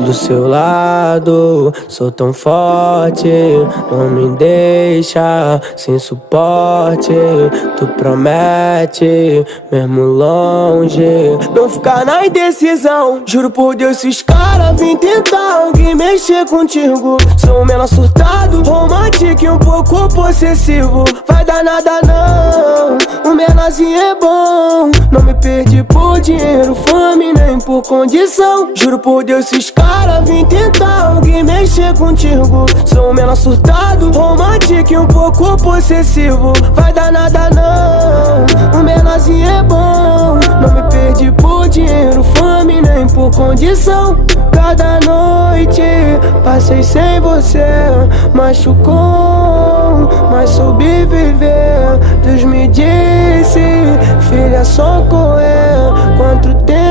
Do seu lado, sou tão forte, não me deixa sem suporte. Tu promete, mesmo longe, não ficar na indecisão. Juro por Deus, esses caras vêm tentar alguém mexer contigo. Sou um menor surtado, romântico e um pouco possessivo. Vai dar nada não, o menorzinho é bom. Não me perdi por dinheiro, fome, nem por condição. Juro por Deus, esses caras vêm tentar alguém mexer contigo. Sou um menor surtado, romântico e um pouco possessivo. Vai dar nada não, o menorzinho é bom. Não me perdi por dinheiro, fome, nem por condição. Cada noite passei sem você, machucou, mas soube viver. Deus me disse, filha, só correr. Quanto tempo